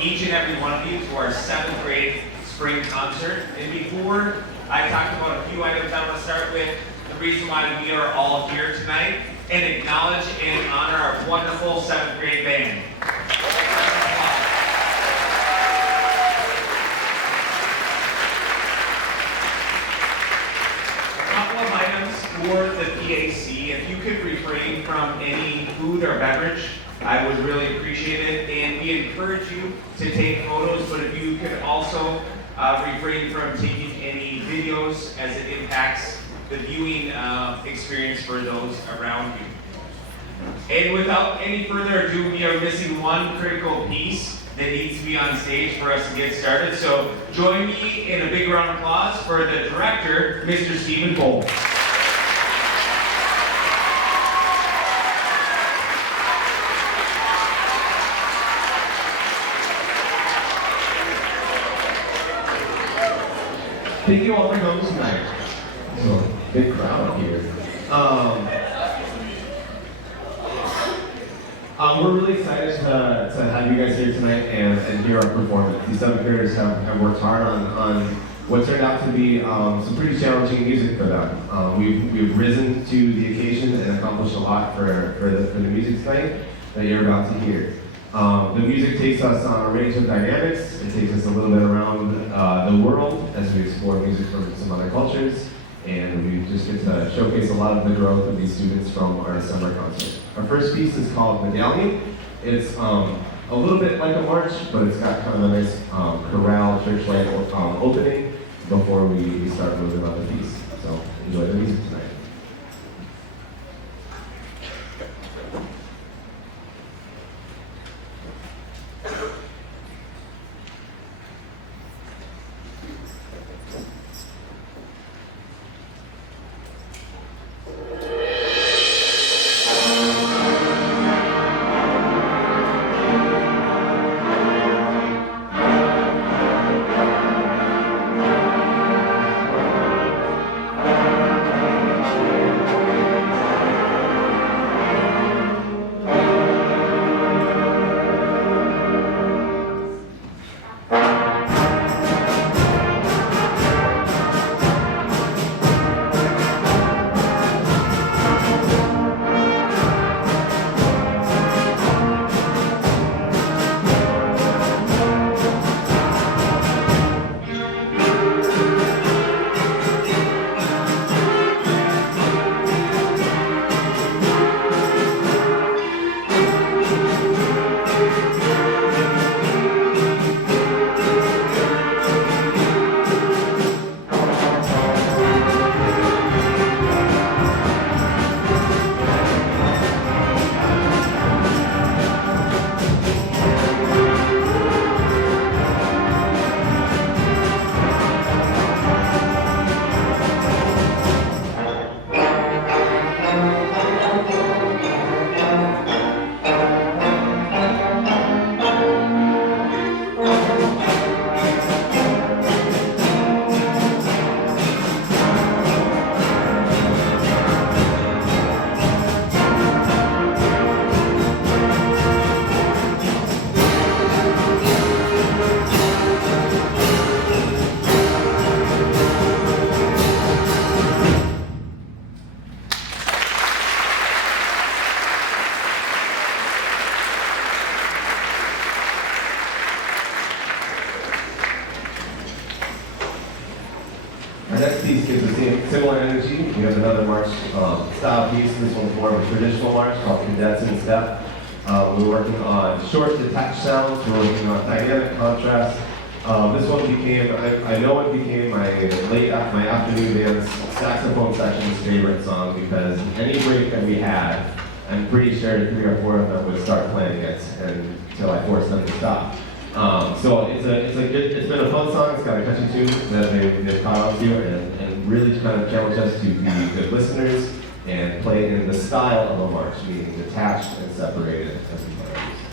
each and every one of you to our 7th grade spring concert. And before I talk about a few items, I want to start with the reason why we are all here tonight and acknowledge and honor our wonderful 7th grade band. For the PAC, if you could refrain from any food or beverage, I would really appreciate it. And we encourage you to take photos, but if you could also refrain from taking any videos as it impacts the viewing experience for those around you. And without any further ado, we are missing one critical piece that needs to be on stage for us to get started. So join me in a big round of applause for the director, Mr. Stephen Cole. Thank you all for coming tonight. So, big crowd here. We're really excited to have you guys here tonight and hear our performance. These 7th graders have worked hard on what turned out to be some pretty challenging music for them. We've risen to the occasion and accomplished a lot for the music tonight that you're about to hear. The music takes us on a range of dynamics. It takes us a little bit around the world as we explore music from some other cultures, and we just get to showcase a lot of the growth of these students from our December concert. Our first piece is called Medallion. It's a little bit like a march, but it's got kind of a nice chorale, church-like opening before we start moving on the piece. So enjoy the music tonight. Next piece gives a similar energy. We have another march style piece. This one's more of a traditional march called Cadets in Step. We're working on short detached sounds. We're working on dynamic contrast. This one became, I know it became my afternoon dance saxophone section's favorite song because any break that we had, I'm pretty sure 3 or 4 of them would start playing it until I forced them to stop. So it's been a fun song. It's got a catchy tune that they've caught on to, and really kind of challenge us to be good listeners and play in the style of a march, meaning detached and separated as we play our music.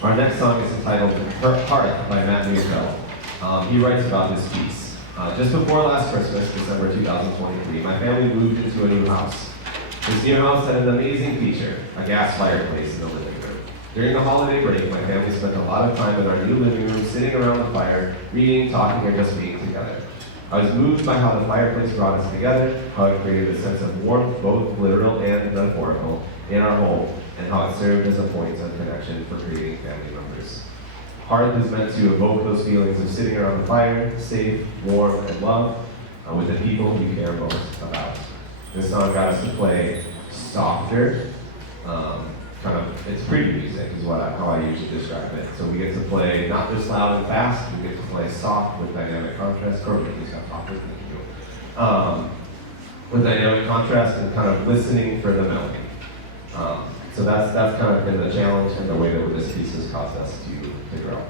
Our next song is entitled Hearth by Matt Neufeld. He writes about this piece. Just before last Christmas, December 2023, my family moved into a new house. This new house had an amazing feature, a gas fireplace in the living room. During the holiday break, my family spent a lot of time in our new living room, sitting around the fire, reading, talking, or just being together. I was moved by how the fireplace brought us together, how it created a sense of warmth, both literal and metaphorical, in our home, and how it served as a point of connection for creating family members. Hearth is meant to evoke those feelings of sitting around the fire, safe, warm, and loved, with the people you care most about. This song got us to play softer, it's pretty music is how I usually describe it. So we get to play not just loud and fast, we get to play soft with dynamic contrast, or we just got softer than you do. With dynamic contrast and kind of listening for the melody. So that's kind of been the challenge and the way that this piece has caused us to grow.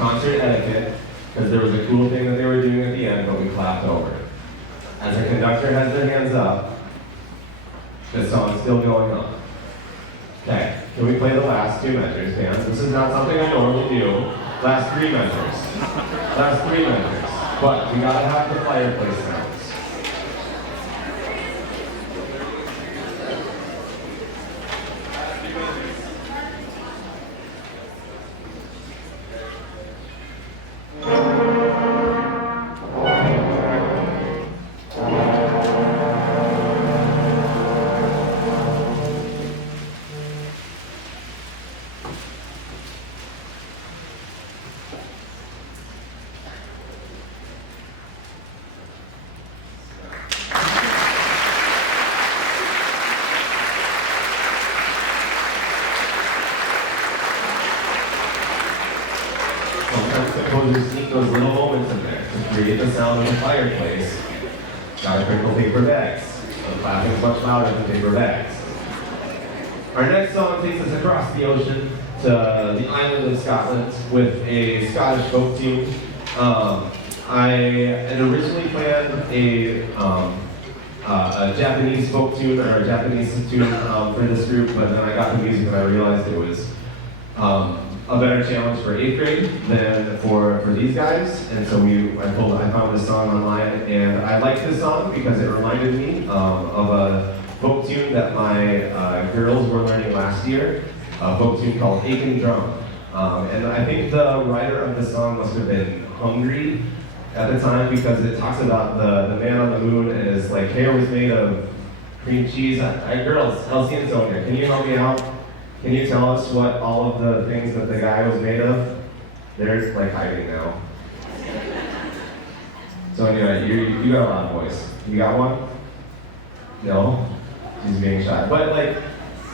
concert etiquette, because there was a cool thing that they were doing at the end, but we clapped over it. As the conductor has their hands up, the song's still going on. Okay, can we play the last two measures, Dan? This is not something I normally do. Last three measures. Last three measures. But we gotta have the fireplace sounds. Sometimes composers sneak those little moments in there to create the sound of a fireplace. Gotta crinkle paper bags. The clapping is much louder than paper bags. Our next song takes us across the ocean to the island of Scotland with a Scottish folk tune. I had originally planned a Japanese folk tune or a Japanese tune for this group, but then I got the music and I realized it was a better challenge for 8th grade than for these guys, and so I found this song online, and I liked this song because it reminded me of a folk tune that my girls were learning last year, a folk tune called Aiken Drum. And I think the writer of the song must have been hungry at the time because it talks about the man on the moon and his like hair was made of cream cheese. Girls, Elsie and Sonia, can you help me out? Can you tell us what all of the things that the guy was made of? They're like hiding now. So anyway, you got a loud voice. You got one? No? She's being shy. But like,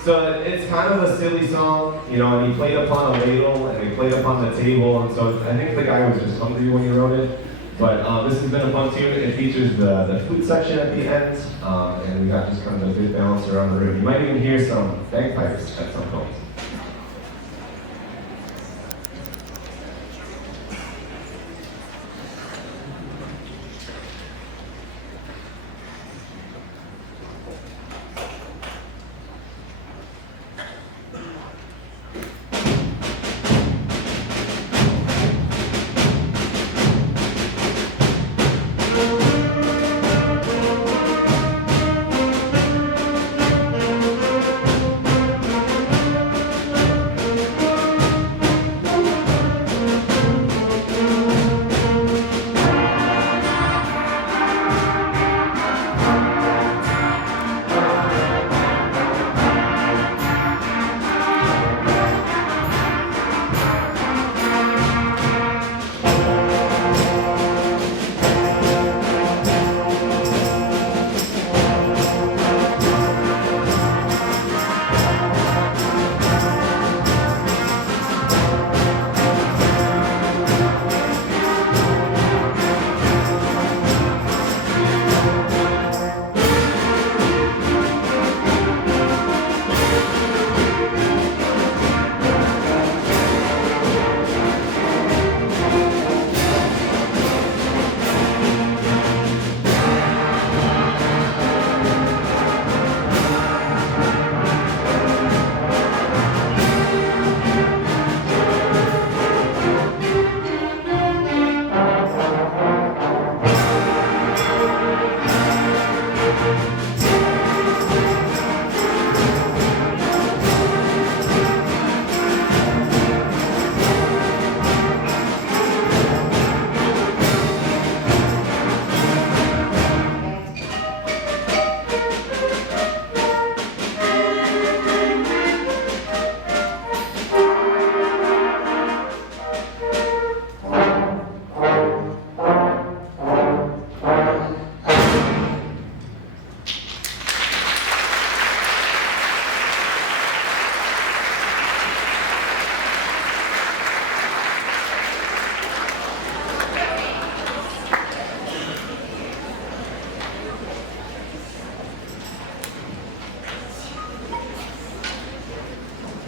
so it's kind of a silly song, you know, and he played upon a ladle and he played upon the table, and so I think the guy was just hungry when he wrote it. But this has been a fun tune. It features the flute section at the end, and we got just kind of a good balance around the room. You might even hear some bagpipes at some point.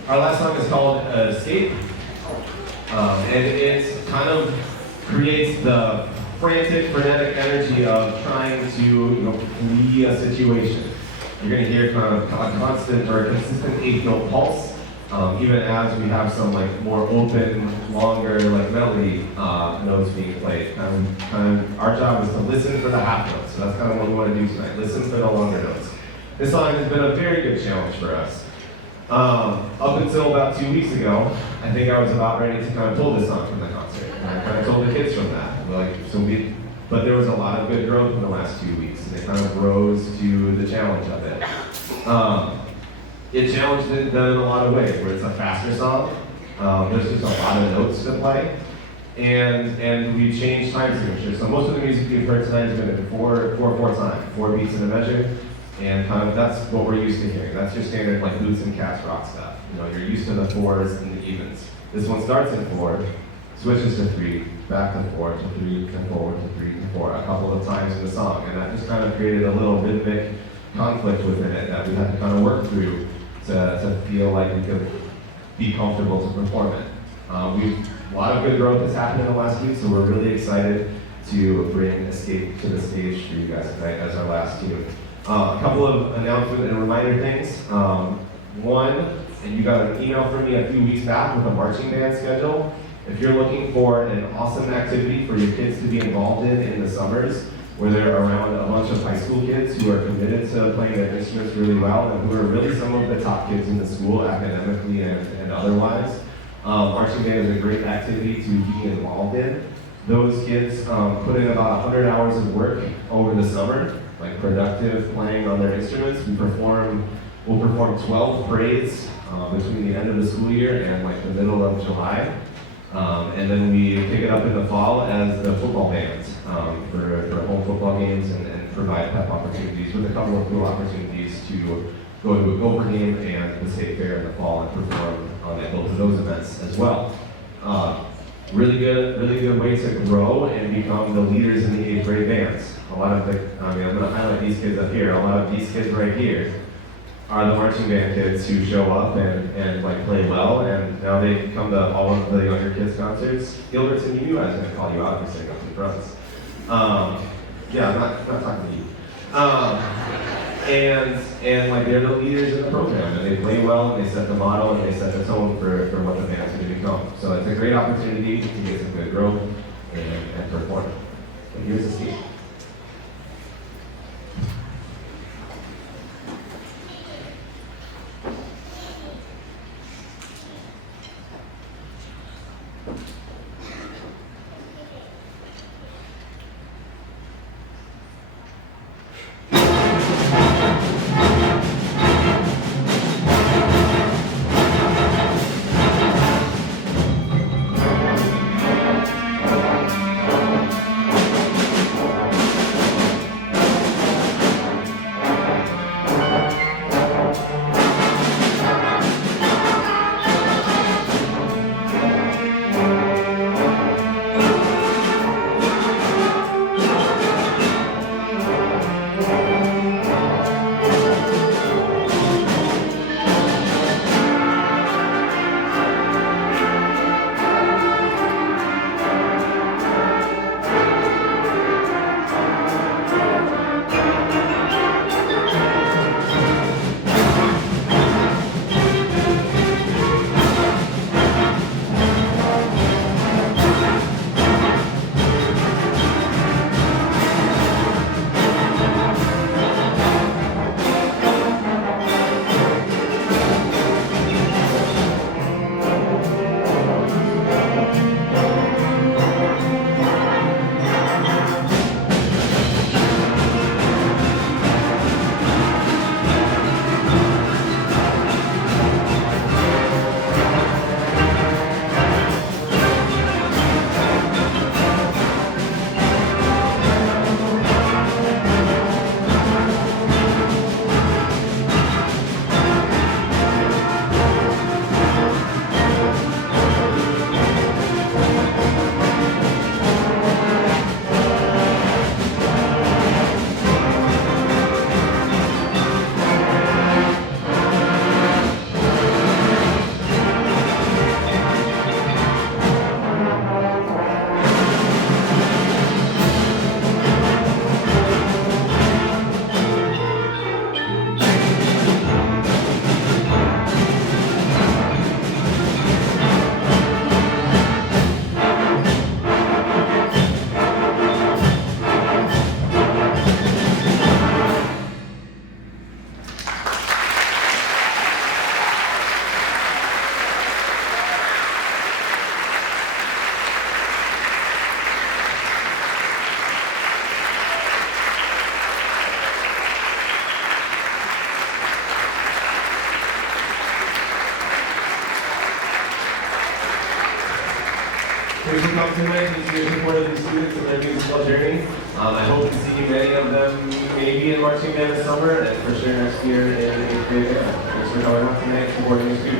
Our last song is called Escape, and it kind of creates the frantic, frenetic energy of trying to flee a situation. You're going to hear kind of a constant or a consistent 8-note pulse, even as we have some like more open, longer like melody notes being played. Our job is to listen for the half notes, so that's kind of what we want to do tonight. Listen for the longer notes. This song has been a very good challenge for us. Up until about 2 weeks ago, I think I was about ready to kind of pull this song from the concert. And I kind of told the kids from that. But there was a lot of good growth in the last 2 weeks, and they kind of rose to the challenge of it. it challenged them in a lot of ways, where it's a faster song. There's just a lot of notes to play. And we changed time signatures. So most of the music you've heard tonight has been in 4/4 time, 4 beats in a measure. And kind of that's what we're used to hearing. That's your standard like boots and cats rock stuff. You know, you're used to the 4s and the evens. This one starts in 4, switches to 3, back to 4, to 3, to 4, to 3, to 4, a couple of times in the song. And that just kind of created a little rhythmic conflict within it that we had to kind of work through to feel like we could be comfortable to perform it. A lot of good growth has happened in the last week, so we're really excited to bring Escape to the stage for you guys tonight as our last tune. A couple of announcement and reminder things. One, and you got an email from me a few weeks back with a marching band schedule. If you're looking for an awesome activity for your kids to be involved in the summers, where they're around a bunch of high school kids who are committed to playing their instruments really well and who are really some of the top kids in the school academically and otherwise, marching band is a great activity to be involved in. Those kids put in about 100 hours of work over the summer, like productive playing on their instruments. We'll perform 12 parades between the end of the school year and like the middle of July. And then we pick it up in the fall as the football band for home football games and provide pep opportunities with a couple of cool opportunities to go to a Gopher game and the state fair in the fall and perform at both of those events as well. Really good way to grow and become the leaders in the 8th grade bands. I'm going to highlight these kids up here. A lot of these kids right here are the marching band kids who show up and like play well, and now they come to all of the younger kids concerts. Gilbertson, you knew I was going to call you out for sitting up in front. Yeah, I'm not talking to you. And like they're the leaders in the program, and they play well, and they set the model, and they set the tone for what the band's going to become. So it's a great opportunity to get some good growth and perform. But here's the scheme. Thanks for coming tonight and for your support of these students and their musical journey. I hope to see many of them maybe in marching band this summer and for sure next year in 8th grade. Thanks for coming out tonight and supporting your students.